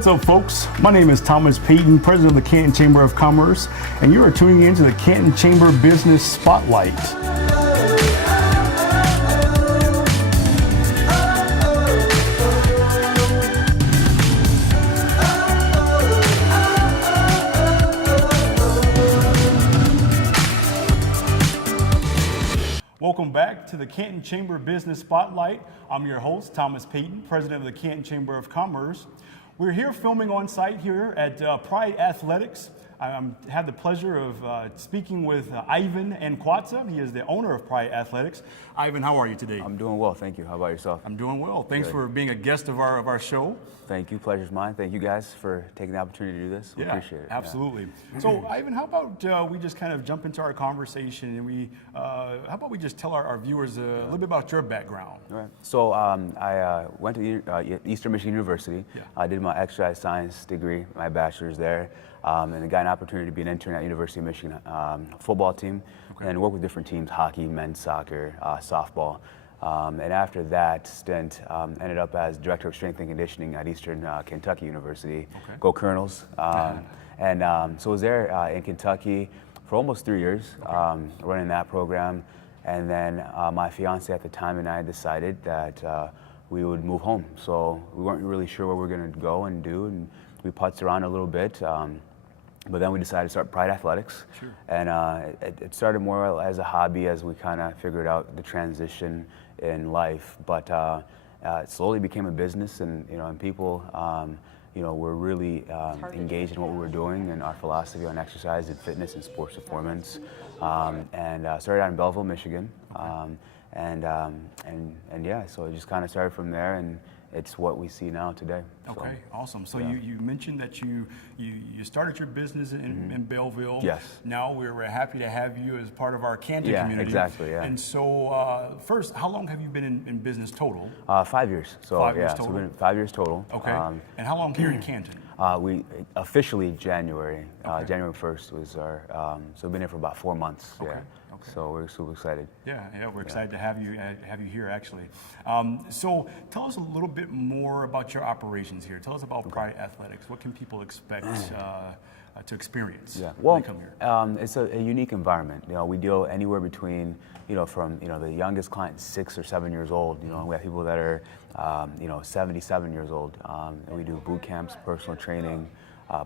What's up, folks? My name is Thomas Payton, president of the Canton Chamber of Commerce, and you are tuning in to the Canton Chamber Business Spotlight. Welcome back to the Canton Chamber Business Spotlight. I'm your host, Thomas Payton, president of the Canton Chamber of Commerce. We're here filming on site here at Pride Athletics. I had the pleasure of speaking with Ivan Nkwatsa. He is the owner of Pride Athletics. Ivan, how are you today? I'm doing well, thank you. How about yourself? I'm doing well. Thanks for being a guest of our show. Thank you. Pleasure's mine. Thank you guys for taking the opportunity to do this. We appreciate it. Absolutely. Yeah. So, Ivan, how about we just kind of jump into our conversation and how about we just tell our viewers a little bit about your background? All right. So I went to Eastern Michigan University. Yeah. I did my exercise science degree, my bachelor's there, and I got an opportunity to be an intern at University of Michigan football team, and work with different teams: hockey, men's soccer, softball. And after that stint, ended up as director of strength and conditioning at Eastern Kentucky University. Go Colonels! And so I was there in Kentucky for almost 3 years, running that program. And then my fiance at the time and I decided that we would move home. So we weren't really sure where we were going to go and do, and we putzed around a little bit. But then we decided to start Pride Athletics. Sure. And it started more as a hobby as we kind of figured out the transition in life. But it slowly became a business, and people were really engaged in what we were doing and our philosophy on exercise and fitness and sports performance. And started out in Belleville, Michigan. So it just kind of started from there, and it's what we see now today. Okay, awesome. So you mentioned that you started your business in Belleville. Yes. Now we're happy to have you as part of our Canton community. Exactly. Yeah. And so first, how long have you been in business total? 5 years. So 5 years total. So we've been 5 years total. Okay. And how long here in Canton? We officially January 1st was our. So we've been here for about 4 months. Okay. Yeah. Okay. So we're super excited. Yeah, we're excited to have you here actually. So tell us a little bit more about your operations here. Tell us about Pride Athletics. What can people expect to experience when they come here? It's a unique environment. We deal anywhere between from the youngest client 6 or 7 years old. We have people that are 77 years old. And we do boot camps, personal training,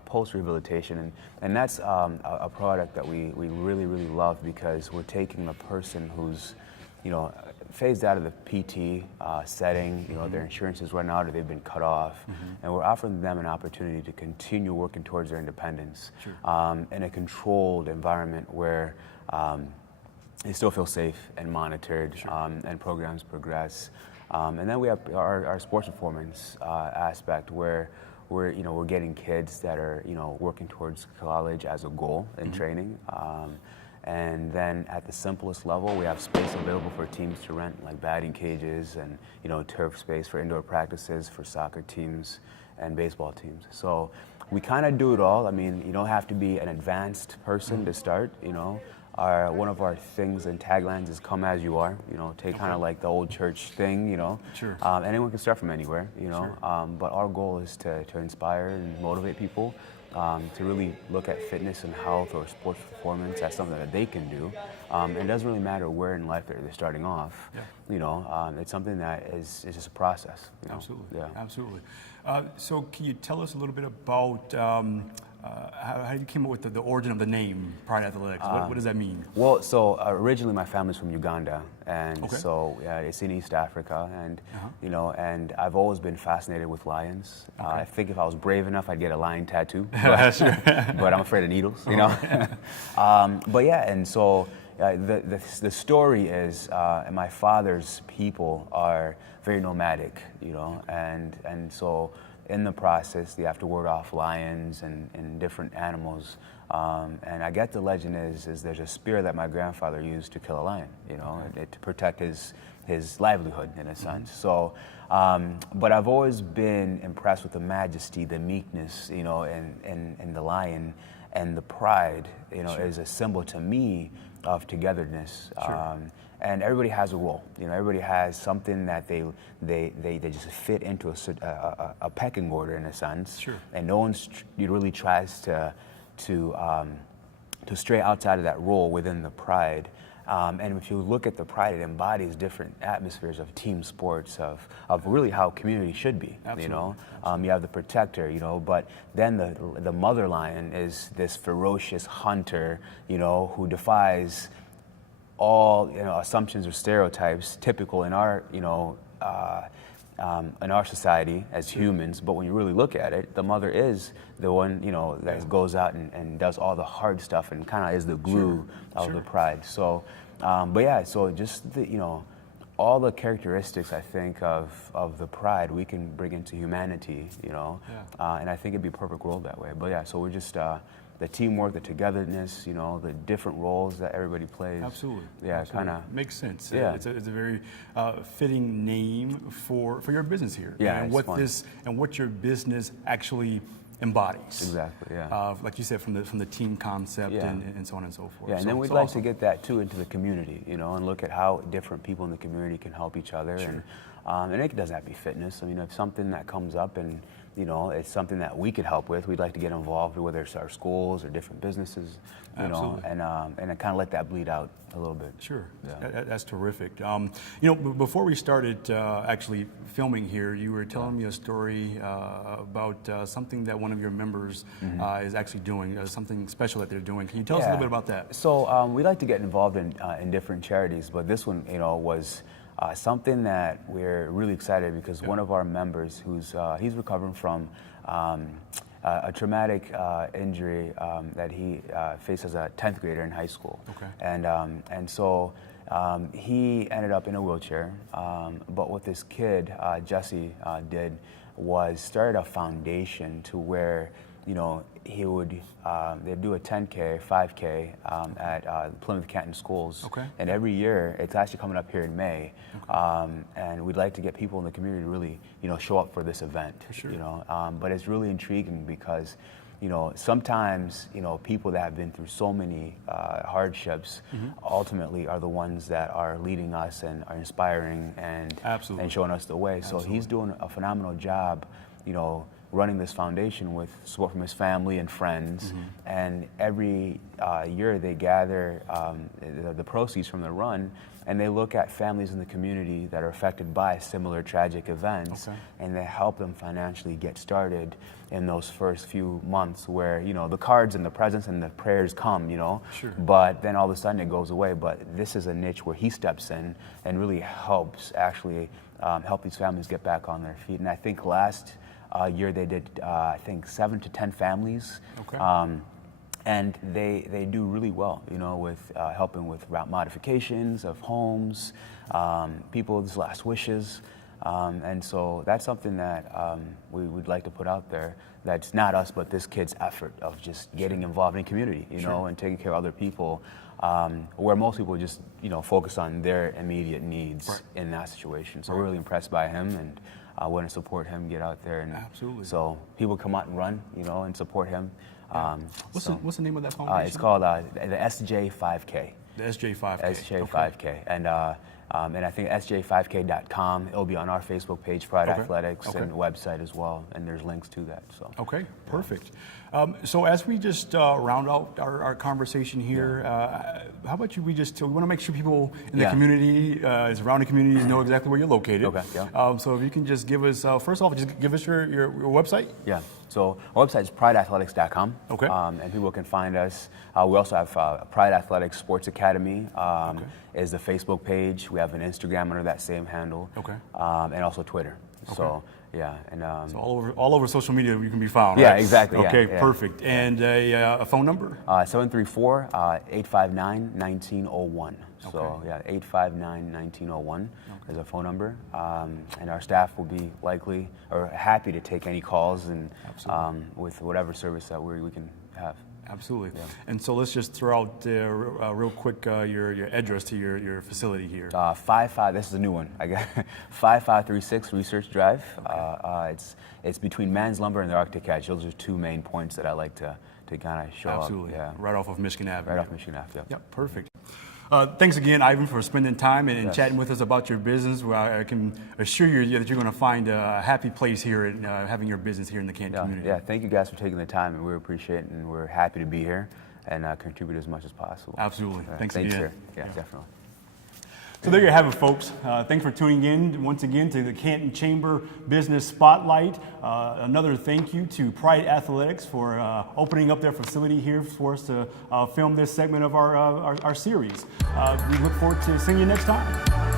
post-rehabilitation, and that's a product that we really, really love, because we're taking the person who's phased out of the PT setting, their insurance is run out or they've been cut off, and we're offering them an opportunity to continue working towards their independence in a controlled environment where they still feel safe and monitored, and programs progress. And then we have our sports performance aspect, where we're getting kids that are working towards college as a goal in training, and then at the simplest level, we have space available for teams to rent, like batting cages and turf space for indoor practices for soccer teams and baseball teams. So we kind of do it all. I mean, you don't have to be an advanced person to start. One of our things and taglines is "Come as you are." Take kind of like the old church thing. Sure. Anyone can start from anywhere. But our goal is to inspire and motivate people to really look at fitness and health or sports performance as something that they can do. And it doesn't really matter where in life they're starting off. Yeah. It's something that is just a process. Absolutely. Yeah. Absolutely. So can you tell us a little bit about how you came up with the origin of the name Pride Athletics? What does that mean? Well, so originally my family's from Uganda, and so it's in East Africa, and and I've always been fascinated with lions. I think if I was brave enough, I'd get a lion tattoo, but I'm afraid of needles, But yeah, and so the story is my father's people are very nomadic, and so in the process, they have to ward off lions and different animals. And I guess the legend is there's a spear that my grandfather used to kill a lion, to protect his livelihood in a sense. So, but I've always been impressed with the majesty, the meekness, in the lion, and the pride, is a symbol to me of togetherness. and everybody has a role. You know, everybody has something that they just fit into a pecking order in a sense. Sure. And no one really tries to stray outside of that role within the Pride. And if you look at the Pride, it embodies different atmospheres of team sports, of really how community should be. Absolutely. You know, you have the protector, you know, but then the mother lion is this ferocious hunter, you know, who defies all, you know, assumptions or stereotypes typical in our, you know, in our society as humans. But when you really look at it, the mother is the one, you know, that goes out and does all the hard stuff and kind of is the glue of the Pride. So, but yeah, so just the, you know, all the characteristics I think of the Pride we can bring into humanity, you know, and I think it'd be a perfect world that way. But yeah, so we're just the teamwork, the togetherness, you know, the different roles that everybody plays. Absolutely. Yeah, Absolutely. kind of makes sense. Yeah. It's a very fitting name for your business here. Yeah, and it's fun. what your business actually embodies. Exactly. Yeah. Like you said, from the team concept and so on and so forth. Yeah, and so, then we'd so like awesome. to get that too into the community, you know, and look at how different people in the community can help each other. And it doesn't have to be fitness. I mean, if something that comes up and, you know, it's something that we could help with, we'd like to get involved, whether it's our schools or different businesses, you know, and kind of let that bleed out a little bit. Sure, Yeah. that's terrific. You know, before we started actually filming here, you were telling me a story about something that one of your members is actually doing, something special that they're doing. Can you tell us a little bit about that? So we like to get involved in different charities, but this one, you know, was something that we're really excited because one of our members, he's recovering from a traumatic injury that he faced as a 10th grader in high school. Okay. And so he ended up in a wheelchair. But what this kid, Jesse, did was started a foundation to where, you know, he would they'd do a 10K, 5K at Plymouth Canton schools. Okay. And every year, it's actually coming up here in May. And we'd like to get people in the community to really, you know, show up for this event. For sure. You know, but it's really intriguing because, you know, sometimes, you know, people that have been through so many hardships ultimately are the ones that are leading us and are inspiring and showing us the way. So he's doing a phenomenal job, you know, running this foundation with support from his family and friends. And every year they gather the proceeds from the run and they look at families in the community that are affected by similar tragic events, and they help them financially get started in those first few months where, you know, the cards and the presents and the prayers come, you know, but then all of a sudden it goes away. But this is a niche where he steps in and really helps actually help these families get back on their feet. And I think last year they did, I think, 7 to 10 families. And they do really well, you know, with helping with route modifications of homes, people's last wishes. And so that's something that we would like to put out there. That's not us, but this kid's effort of just getting involved in community, you know, and taking care of other people, where most people just, you know, focus on their immediate needs in that situation. So we're really impressed by him and want to support him, get out there. And so people come out and run, you know, and support him. What's the name of that foundation? It's called the SJ5K. The SJ5K. SJ5K. And I think SJ5K.com. It'll be on our Facebook page, Pride Athletics, and website as well. And there's links to that. So. Okay, perfect. So as we just round out our conversation here, how about we want to make sure people in the community, surrounding communities, know exactly where you're located. So if you can just give us, first off, just give us your website. Yeah. So our website is prideathletics.com. Okay. And people can find us. We also have Pride Athletics Sports Academy is the Facebook page. We have an Instagram under that same handle. And also Twitter. So yeah, and so all over social media you can be found. Yeah, right? exactly. Okay, yeah. perfect. And a phone number? 734-859-1901. So yeah, 859-1901 is our phone number, and our staff will be likely or happy to take any calls and with whatever service that we can have. Absolutely. Yeah. And so let's just throw out real quick your address to your facility here. 55. This is a new one. I got 5536 Research Drive. It's between Mann's Lumber and the Arctic Edge. Those are two main points that I like to kind of show up. Absolutely. Yeah. Right off of Michigan Avenue. Right off Michigan Avenue. Yep. Perfect. Thanks again, Ivan, for spending time and chatting with us about your business. Well, I can assure you that you're going to find a happy place here and having your business here in the Canton community. Yeah, thank you guys for taking the time, and we appreciate it, and we're happy to be here and contribute as much as possible. Absolutely. Thanks Thanks, again. sir. Yeah, definitely. So there you have it, folks. Thanks for tuning in once again to the Canton Chamber Business Spotlight. Another thank you to Pride Athletics for opening up their facility here for us to film this segment of our series. We look forward to seeing you next time.